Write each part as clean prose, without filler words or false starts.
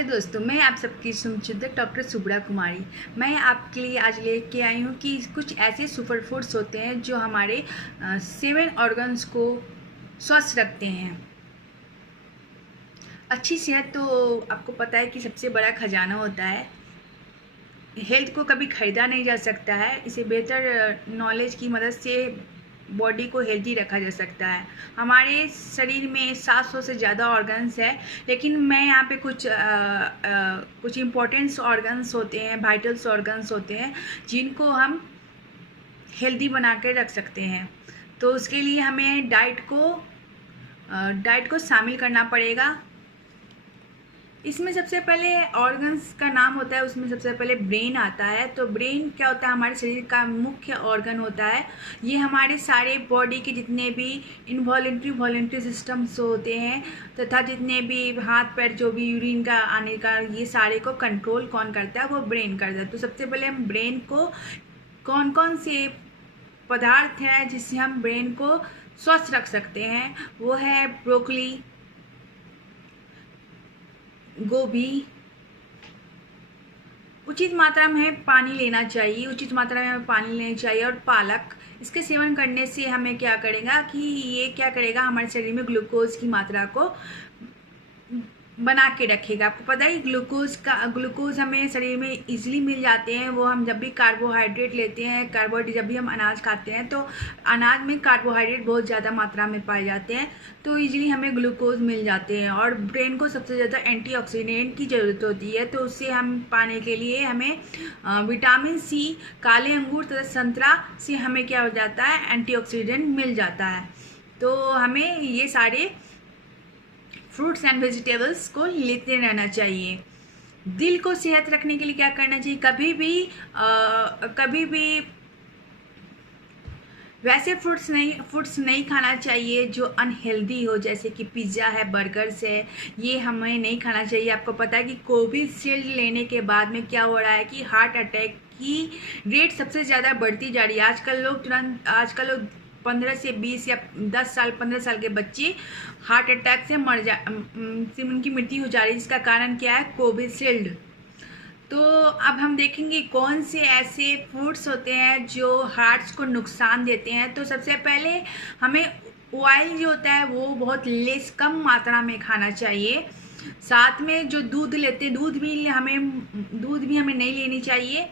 Hello दोस्तों, मैं आप सबकी शुभचिंतक डॉक्टर सुब्रा कुमारी। मैं आपके लिए आज लेके आई हूँ कि कुछ ऐसे सुपर फूड्स होते हैं जो हमारे 7 ऑर्गन्स को स्वस्थ रखते हैं। अच्छी सेहत तो आपको पता है कि सबसे बड़ा खजाना होता है। हेल्थ को कभी खरीदा नहीं जा सकता है। इसे बेहतर नॉलेज की मदद से बॉडी को हेल्दी रखा जा सकता है। हमारे शरीर में 700 से ज़्यादा ऑर्गन्स है, लेकिन मैं यहाँ पे कुछ इम्पोर्टेंट्स ऑर्गन्स होते हैं, वाइटल्स ऑर्गन्स होते हैं जिनको हम हेल्दी बना कर रख सकते हैं। तो उसके लिए हमें डाइट को शामिल करना पड़ेगा। इसमें सबसे पहले ऑर्गन्स का नाम होता है, उसमें सबसे पहले ब्रेन आता है। तो ब्रेन क्या होता है? हमारे शरीर का मुख्य ऑर्गन होता है। ये हमारे सारे बॉडी के जितने भी वॉलंटरी सिस्टम्स होते हैं तथा जितने भी हाथ पैर जो भी यूरिन का आने का, ये सारे को कंट्रोल कौन करता है? वो ब्रेन करता है। तो सबसे पहले हम ब्रेन को कौन कौन से पदार्थ हैं जिससे हम ब्रेन को स्वस्थ रख सकते हैं, वो है ब्रोकली, गोभी। उचित मात्रा में पानी लेना चाहिए, उचित मात्रा में हमें पानी लेनी चाहिए। और पालक, इसके सेवन करने से हमें क्या करेगा कि ये क्या करेगा, हमारे शरीर में ग्लूकोज की मात्रा को बना के रखेगा। आपको पता है ग्लूकोज हमें शरीर में इजीली मिल जाते हैं। वो हम जब भी कार्बोहाइड्रेट लेते हैं, जब भी हम अनाज खाते हैं तो अनाज में कार्बोहाइड्रेट बहुत ज़्यादा मात्रा में पाए जाते हैं, तो इजीली हमें ग्लूकोज मिल जाते हैं। और ब्रेन को सबसे ज़्यादा एंटीऑक्सीडेंट की ज़रूरत होती है, तो उससे हम पाने के लिए हमें विटामिन सी, काले अंगूर तथा संतरा से हमें क्या हो जाता है? एंटीऑक्सीडेंट मिल जाता है। तो हमें ये सारे फ्रूट्स एंड वेजिटेबल्स को लेते रहना चाहिए। दिल को सेहत रखने के लिए क्या करना चाहिए? कभी भी वैसे फूड्स नहीं खाना चाहिए जो अनहेल्दी हो, जैसे कि पिज़्ज़ा है, बर्गर्स है, ये हमें नहीं खाना चाहिए। आपको पता है कि कोविशील्ड लेने के बाद में क्या हो रहा है कि हार्ट अटैक की रेट सबसे ज़्यादा बढ़ती जा रही है। आजकल लोग 15 से 20 या 15 साल के बच्चे हार्ट अटैक से उनकी मृत्यु हो जा रही है। इसका कारण क्या है? कोविशील्ड। तो अब हम देखेंगे कौन से ऐसे फूड्स होते हैं जो हार्ट्स को नुकसान देते हैं। तो सबसे पहले हमें ऑयल जो होता है वो बहुत कम मात्रा में खाना चाहिए। साथ में जो दूध लेते हैं, दूध भी हमें नहीं लेनी चाहिए।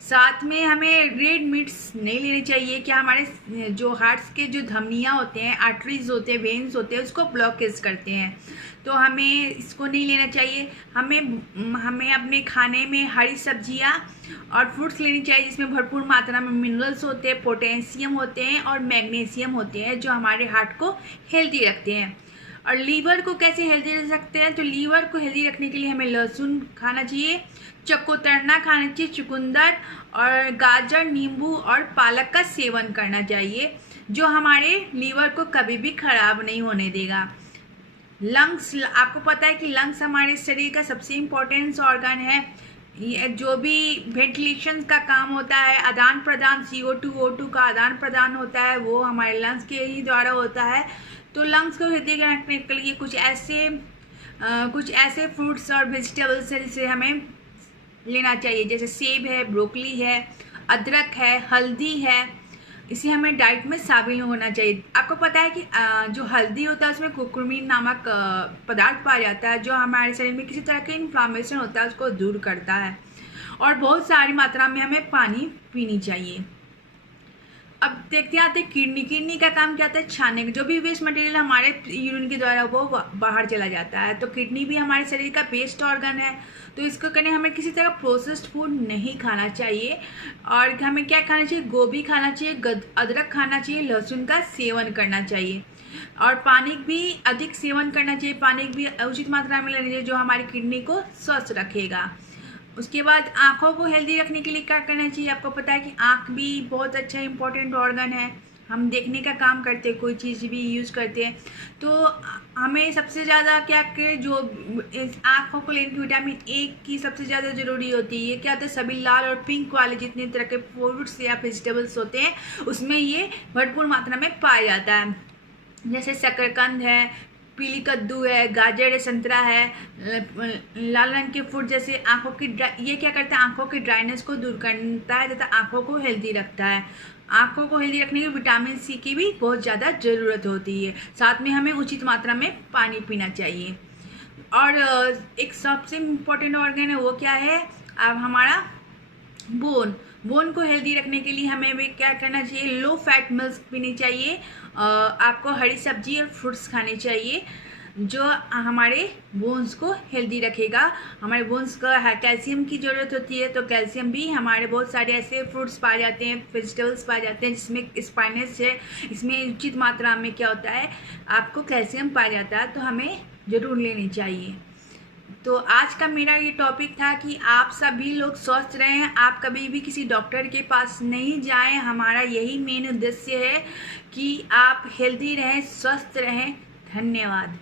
साथ में हमें रेड मीट्स नहीं लेनी चाहिए। क्या हमारे जो हार्ट्स के जो धमनियाँ होते हैं, आर्टरीज होते हैं, वेन्स होते हैं, उसको ब्लॉकेज करते हैं, तो हमें इसको नहीं लेना चाहिए। हमें अपने खाने में हरी सब्जियाँ और फ्रूट्स लेनी चाहिए जिसमें भरपूर मात्रा में मिनरल्स होते हैं, पोटेशियम होते हैं और मैग्नीशियम होते हैं, जो हमारे हार्ट को हेल्दी रखते हैं। और लीवर को कैसे हेल्दी रख सकते हैं? तो लीवर को हेल्दी रखने के लिए हमें लहसुन खाना चाहिए, चकोतरना खाना चाहिए, चुकंदर और गाजर, नींबू और पालक का सेवन करना चाहिए, जो हमारे लीवर को कभी भी खराब नहीं होने देगा। लंग्स, आपको पता है कि लंग्स हमारे शरीर का सबसे इम्पोर्टेंट ऑर्गन है। ये जो भी वेंटिलेशन का काम होता है, आदान प्रदान CO2 O2 का आदान प्रदान होता है, वो हमारे लंग्स के ही द्वारा होता है। तो लंग्स को हेल्दी रखने के लिए कुछ ऐसे फ्रूट्स और वेजिटेबल्स है जिसे हमें लेना चाहिए, जैसे सेब है, ब्रोकली है, अदरक है, हल्दी है। इसे हमें डाइट में शामिल होना चाहिए। आपको पता है कि जो हल्दी होता है उसमें कुरकुमीन नामक पदार्थ पाया जाता है, जो हमारे शरीर में किसी तरह के इन्फ्लामेशन होता है उसको दूर करता है। और बहुत सारी मात्रा में हमें पानी पीनी चाहिए। अब देखते आते किडनी का काम क्या होता है? छानने का। जो भी वेस्ट मटेरियल हमारे यूरिन के द्वारा वो बाहर चला जाता है। तो किडनी भी हमारे शरीर का वेस्ट ऑर्गन है, तो इसको करने हमें किसी तरह प्रोसेस्ड फूड नहीं खाना चाहिए। और हमें क्या खाना चाहिए? गोभी खाना चाहिए, अदरक खाना चाहिए, लहसुन का सेवन करना चाहिए। और पानी भी अधिक सेवन करना चाहिए, पानी भी उचित मात्रा में लेना चाहिए, जो हमारी किडनी को स्वस्थ रखेगा। उसके बाद आँखों को हेल्दी रखने के लिए क्या करना चाहिए? आपको पता है कि आँख भी बहुत अच्छा इंपॉर्टेंट ऑर्गन है। हम देखने का काम करते हैं, कोई चीज़ भी यूज़ करते हैं, तो हमें सबसे ज़्यादा क्या करें, जो आँखों को लेने की विटामिन ए की सबसे ज़्यादा ज़रूरी होती है। ये क्या होता है? सभी लाल और पिंक वाले जितने तरह के फ्रूट्स या वेजिटेबल्स होते हैं उसमें ये भरपूर मात्रा में पाया जाता है। जैसे शकरकंद है, पीली कद्दू है, गाजर है, संतरा है, लाल रंग के फ्रूट जैसे आंखों की ये क्या करता है, आंखों की ड्राइनेस को दूर करता है तथा आंखों को हेल्दी रखता है। आंखों को हेल्दी रखने के लिए विटामिन सी की भी बहुत ज़्यादा ज़रूरत होती है। साथ में हमें उचित मात्रा में पानी पीना चाहिए। और एक सबसे इम्पोर्टेंट ऑर्गन है, वो क्या है, अब हमारा बोन को हेल्दी रखने के लिए हमें भी क्या करना चाहिए, लो फैट मिल्क पीनी चाहिए। आपको हरी सब्जी और फ्रूट्स खाने चाहिए जो हमारे बोन्स को हेल्दी रखेगा। हमारे बोन्स का कैल्शियम की ज़रूरत होती है, तो कैल्शियम भी हमारे बहुत सारे ऐसे फ्रूट्स पाए जाते हैं, वेजिटेबल्स पाए जाते हैं जिसमें स्पाइनस है, इसमें उचित मात्रा में क्या होता है, आपको कैल्शियम पाया जाता है, तो हमें ज़रूर लेनी चाहिए। तो आज का मेरा ये टॉपिक था कि आप सभी लोग स्वस्थ रहें, आप कभी भी किसी डॉक्टर के पास नहीं जाएं। हमारा यही मेन उद्देश्य है कि आप हेल्दी रहें, स्वस्थ रहें। धन्यवाद।